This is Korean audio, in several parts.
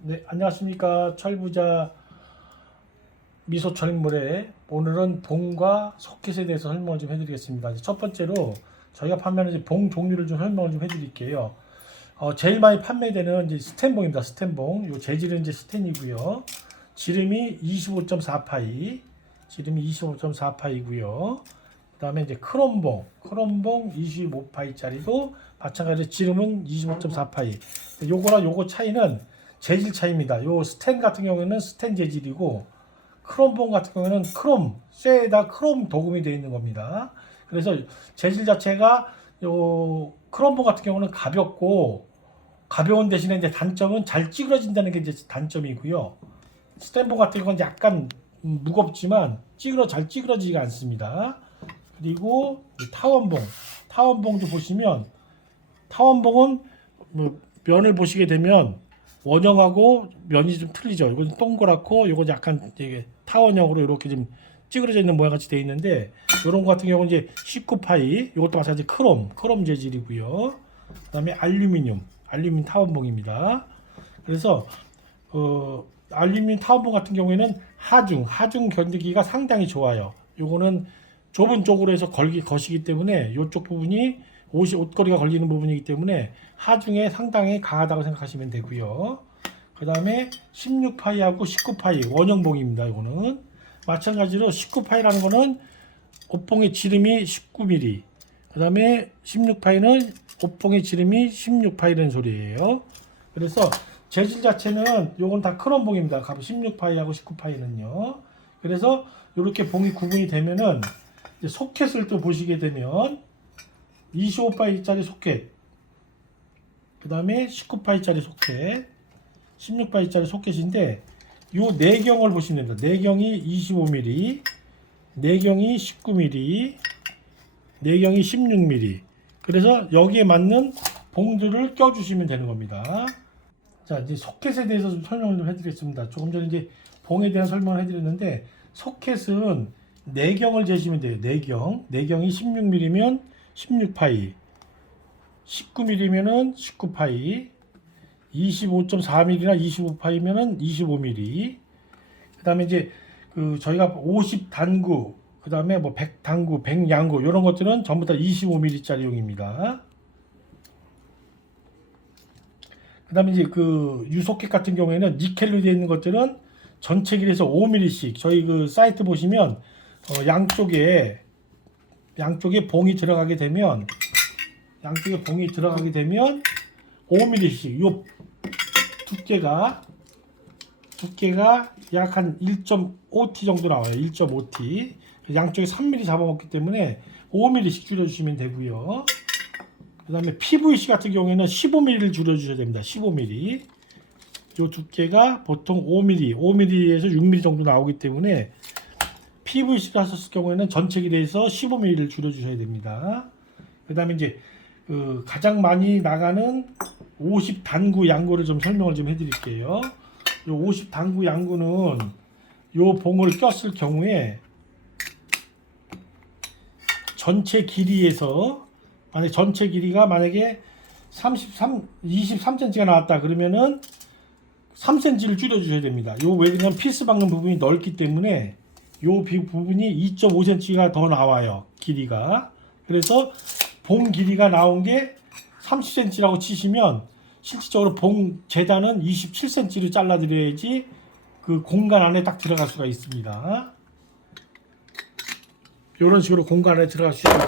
네, 안녕하십니까. 철부자 미소철물에 오늘은 봉과 소켓에 대해서 설명을 좀 해드리겠습니다. 첫 번째로 저희가 판매하는 이제 봉 종류를 좀 설명을 좀 해드릴게요. 제일 많이 판매되는 이제 스텐봉입니다. 스텐봉. 요 재질은 이제 스텐이고요. 지름이 25.4파이. 지름이 25.4파이고요. 그다음에 이제 크롬봉 25파이짜리도 마찬가지로 지름은 25.4파이. 요거랑 요거 차이는 재질 차이입니다. 요 스텐 같은 경우에는 스텐 재질이고 크롬봉 같은 경우에는 크롬 쇠에다 크롬 도금이 되어 있는 겁니다. 그래서 재질 자체가 요 크롬봉 같은 경우는 가벼운 대신에 이제 단점은 잘 찌그러진다는 게 이제 단점이고요. 스텐봉 같은 경우는 약간 무겁지만 잘 찌그러지지가 않습니다. 그리고 타원봉도 보시면 타원봉은 뭐 면을 보시게 되면 원형하고 면이 좀 틀리죠. 이건 동그랗고 이건 약간 되게 타원형으로 이렇게 좀 찌그러져 있는 모양 같이 되어 있는데 이런 거 같은 경우는 이제 19파이 이것도 마찬가지 크롬 재질이고요. 그다음에 알루미늄 타원봉입니다. 그래서 알루미늄 타원봉 같은 경우에는 하중 견디기가 상당히 좋아요. 요거는 좁은 쪽으로 해서 거시기 때문에 이쪽 부분이 옷걸이가 걸리는 부분이기 때문에 하중에 상당히 강하다고 생각하시면 되고요. 그 다음에 16파이하고 19파이 원형봉입니다. 이거는 마찬가지로 19파이라는 거는 옷봉의 지름이 19mm, 그 다음에 16파이는 옷봉의 지름이 16파이라는 소리예요. 그래서 재질 자체는 요건 다 크롬봉입니다. 16파이하고 19파이는요. 그래서 이렇게 봉이 구분이 되면은 소켓을 또 보시게 되면 25파이짜리 소켓, 그 다음에 19파이짜리 소켓, 16파이짜리 소켓인데 요 내경을 보시면 됩니다. 내경이 25mm, 내경이 19mm, 내경이 16mm. 그래서 여기에 맞는 봉들을 껴주시면 되는 겁니다. 자, 이제 소켓에 대해서 좀 설명을 좀 해드리겠습니다. 조금 전에 이제 봉에 대한 설명을 해드렸는데 소켓은 내경을 재시면 돼요. 내경이 16mm면 16파이, 19mm면은 19파이, 25.4mm나 25파이면은 25mm. 그다음에 이제 저희가 50 단구, 그다음에 뭐 100 단구, 100 양구 이런 것들은 전부 다 25mm짜리용입니다. 그다음에 이제 유소켓 같은 경우에는 니켈로 되어 있는 것들은 전체 길이에서 5mm씩 저희 사이트 보시면 양쪽에 봉이 들어가게 되면 5mm씩 요 두께가 약 한 1.5t 정도 나와요. 1.5t. 양쪽에 3mm 잡아먹기 때문에 5mm씩 줄여주시면 되고요. 그 다음에 PVC 같은 경우에는 15mm를 줄여주셔야 됩니다. 15mm. 요 두께가 보통 5mm에서 6mm 정도 나오기 때문에 PVC를 하셨을 경우에는 전체 길이에서 15mm를 줄여주셔야 됩니다. 그 다음에 이제 가장 많이 나가는 50 단구 양구를 좀 설명을 좀 해드릴게요. 요 50 단구 양구는 요 봉을 꼈을 경우에 전체 길이에서 전체 길이가 만약에 23cm가 나왔다 그러면은 3cm를 줄여주셔야 됩니다. 왜 그냥 피스 박는 부분이 넓기 때문에 요 부분이 2.5cm가 더 나와요. 길이가. 그래서 봉 길이가 나온 게 30cm라고 치시면 실질적으로 봉 재단은 27cm를 잘라드려야지 그 공간 안에 딱 들어갈 수가 있습니다. 이런 식으로 공간 안에 들어갈 수가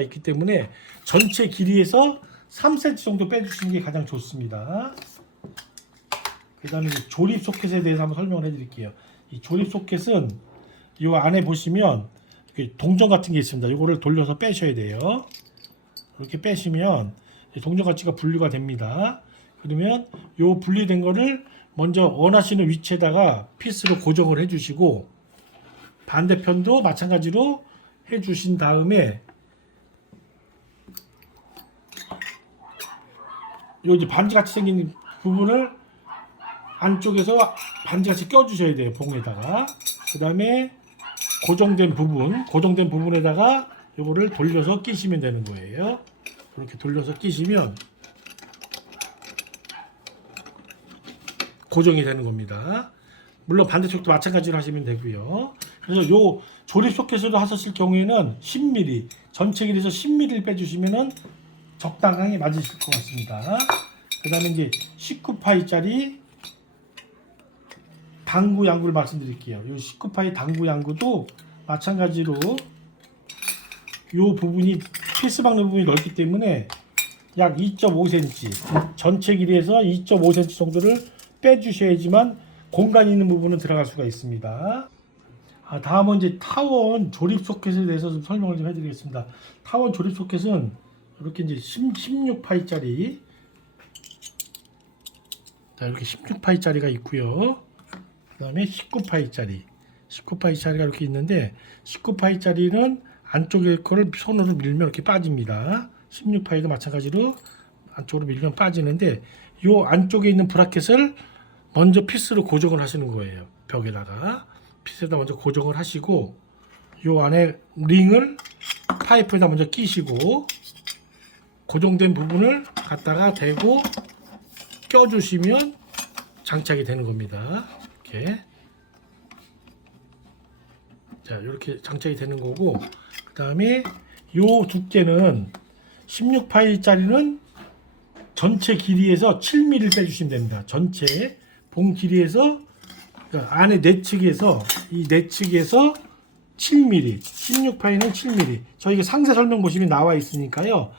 있기 때문에 전체 길이에서 3cm 정도 빼주시는 게 가장 좋습니다. 그 다음에 조립 소켓에 대해서 한번 설명을 해드릴게요. 이 조립 소켓은 이 안에 보시면 동전 같은 게 있습니다. 이거를 돌려서 빼셔야 돼요. 이렇게 빼시면 동전 가치가 분리가 됩니다. 그러면 이 분리된 거를 먼저 원하시는 위치에다가 피스로 고정을 해주시고 반대편도 마찬가지로 해주신 다음에 요 이제 반지같이 생긴 부분을 안쪽에서 반지같이 껴주셔야 돼요. 봉에다가. 그 다음에 고정된 부분에다가 요거를 돌려서 끼시면 되는 거예요. 이렇게 돌려서 끼시면 고정이 되는 겁니다. 물론 반대쪽도 마찬가지로 하시면 되고요. 그래서 요 조립 소켓으로 하셨을 경우에는 10mm, 전체 길이에서 10mm를 빼주시면은 적당하게 맞으실 것 같습니다. 그 다음에 이제 19파이짜리 당구 양구를 말씀드릴게요. 요 19파이 당구 양구도 마찬가지로 요 부분이 피스 박는 부분이 넓기 때문에 약 2.5cm, 전체 길이에서 2.5cm 정도를 빼주셔야지만 공간이 있는 부분은 들어갈 수가 있습니다. 다음은 이제 타원 조립 소켓에 대해서 좀 설명을 좀 해드리겠습니다. 타원 조립 소켓은 이렇게 이제 16파이짜리, 자, 이렇게 16파이짜리가 있고요. 그 다음에 19파이짜리가 이렇게 있는데 19파이짜리는 안쪽에 거를 손으로 밀면 이렇게 빠집니다. 16파이도 마찬가지로 안쪽으로 밀면 빠지는데 요 안쪽에 있는 브라켓을 먼저 피스로 고정을 하시는 거예요. 벽에다가 피스에다 먼저 고정을 하시고 요 안에 링을 파이프에다 먼저 끼시고 고정된 부분을 갖다가 대고 껴주시면 장착이 되는 겁니다. 이렇게, 자, 이렇게 장착이 되는 거고, 그 다음에 요 두께는 16파이짜리는 전체 길이에서 7mm를 빼주시면 됩니다. 전체 봉 길이에서 안에 내측에서 이 내측에서 7mm, 16파이는 7mm. 저희가 상세 설명 보시면 나와 있으니까요.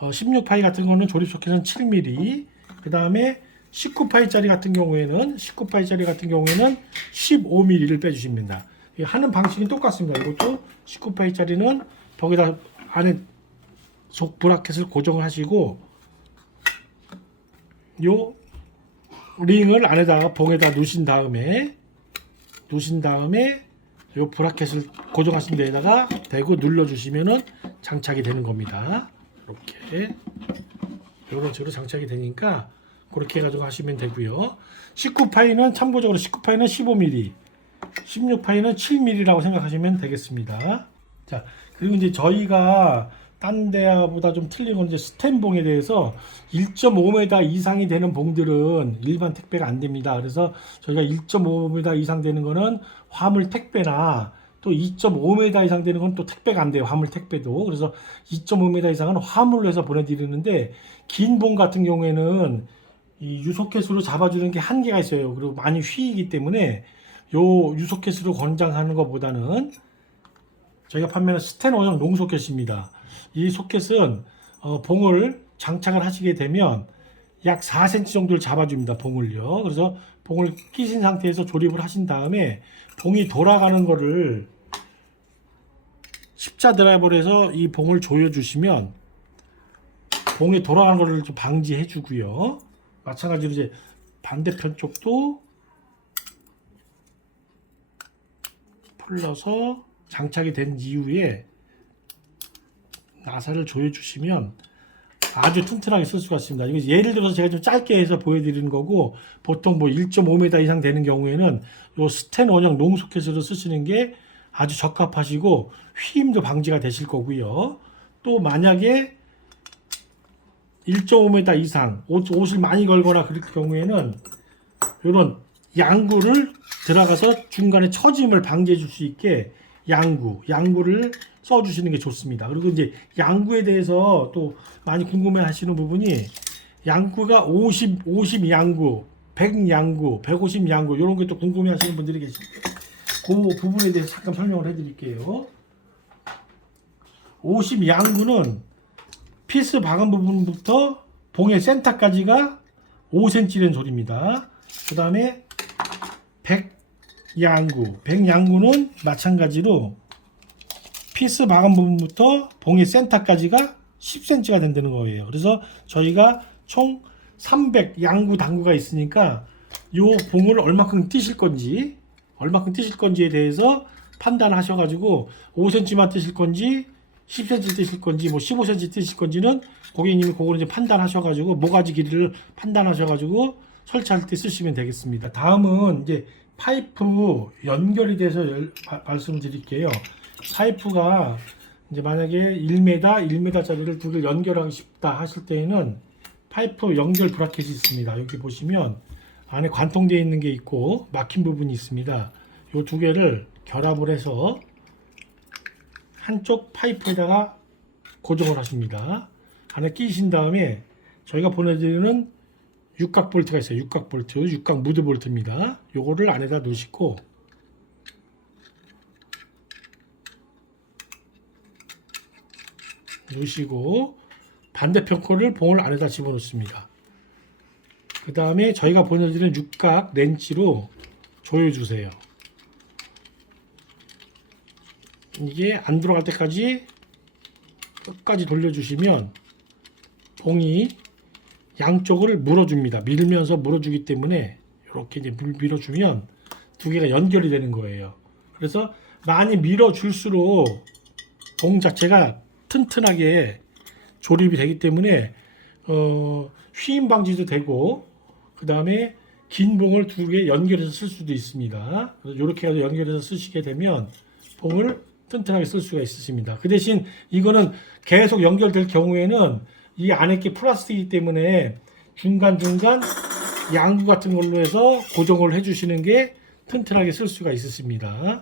16파이 같은 거는 조립 소켓은 7mm. 그 다음에 19파이짜리 같은 경우에는 15mm를 빼주십니다. 하는 방식은 똑같습니다. 이것도 19파이짜리는 벽에다 안에 속 브라켓을 고정을 하시고 요 링을 안에다가 봉에다 놓으신 다음에 요 브라켓을 고정하신 데에다가 대고 눌러주시면은 장착이 되는 겁니다. 이렇게 이런 식으로 장착이 되니까 그렇게 해가지고 하시면 되고요. 19파이는 참고적으로 19파이는 15mm, 16파이는 7mm라고 생각하시면 되겠습니다. 자, 그리고 이제 저희가 딴 데보다 좀 틀린 건 이제 스텐봉에 대해서 1.5m 이상이 되는 봉들은 일반 택배가 안 됩니다. 그래서 저희가 1.5m 이상 되는 거는 화물 택배나 또 2.5m 이상 되는 건 또 택배가 안 돼요. 화물 택배도. 그래서 2.5m 이상은 화물로 해서 보내드리는데 긴 봉 같은 경우에는 이 유소켓으로 잡아주는 게 한계가 있어요. 그리고 많이 휘이기 때문에 요 유소켓으로 권장하는 것보다는 저희가 판매하는 스텐5형 롱소켓입니다. 이 소켓은 봉을 장착을 하시게 되면 약 4cm 정도를 잡아줍니다. 봉을요. 그래서 봉을 끼신 상태에서 조립을 하신 다음에 봉이 돌아가는 거를 십자 드라이버로 해서 이 봉을 조여주시면 봉이 돌아가는 거를 좀 방지해 주고요. 마찬가지로 이제 반대편 쪽도 풀러서 장착이 된 이후에 나사를 조여주시면 아주 튼튼하게 쓸 수가 있습니다. 이거 예를 들어서 제가 좀 짧게 해서 보여드리는 거고, 보통 뭐 1.5m 이상 되는 경우에는 요 스텐 원형 롱소켓으로 쓰시는 게 아주 적합하시고 휘임도 방지가 되실 거고요. 또 만약에 1.5m 이상 옷을 많이 걸거나 그럴 경우에는 이런 양구를 들어가서 중간에 처짐을 방지해 줄 수 있게 양구를 써주시는 게 좋습니다. 그리고 이제 양구에 대해서 또 많이 궁금해 하시는 부분이 양구가 50 양구, 100 양구, 150 양구 이런 게 또 궁금해 하시는 분들이 계십니다. 그 부분에 대해서 잠깐 설명을 해 드릴게요. 50 양구는 피스 박은 부분부터 봉의 센터까지가 5cm라는 소리입니다. 그 다음에 100 양구는 마찬가지로 피스 박은 부분부터 봉의 센터까지가 10cm가 된다는 거예요. 그래서 저희가 총 300 양구 당구가 있으니까 요 봉을 얼마큼 띄실 건지에 대해서 판단하셔가지고 5cm만 띄실 건지 10cm 띄실 건지 뭐 15cm 띄실 건지는 고객님이 그거를 이제 판단하셔가지고 모가지 길이를 판단하셔가지고 설치할 때 쓰시면 되겠습니다. 다음은 이제 파이프 연결에 대해서 말씀을 드릴게요. 파이프가 이제 만약에 1m짜리를 두 개를 연결하고 싶다 하실 때에는 파이프 연결 브라켓이 있습니다. 여기 보시면 안에 관통되어 있는 게 있고 막힌 부분이 있습니다. 이 두 개를 결합을 해서 한쪽 파이프에다가 고정을 하십니다. 안에 끼신 다음에 저희가 보내드리는 육각 볼트가 있어요. 육각 볼트, 육각 무드 볼트입니다. 요거를 안에다 넣으시고 반대편 코를 봉을 안에다 집어넣습니다. 그 다음에 저희가 보내드리는 육각 렌치로 조여주세요. 이게 안 들어갈 때까지 끝까지 돌려주시면 봉이 양쪽을 물어줍니다. 밀면서 물어주기 때문에 이렇게 이제 밀어주면 두 개가 연결이 되는 거예요. 그래서 많이 밀어줄수록 봉 자체가 튼튼하게 조립이 되기 때문에 휘임 방지도 되고 그 다음에 긴 봉을 두 개 연결해서 쓸 수도 있습니다. 그래서 이렇게 해서 연결해서 쓰시게 되면 봉을 튼튼하게 쓸 수가 있으십니다. 그 대신 이거는 계속 연결될 경우에는 이 안에 게 플라스틱이기 때문에 중간중간 양구 같은 걸로 해서 고정을 해주시는 게 튼튼하게 쓸 수가 있으십니다.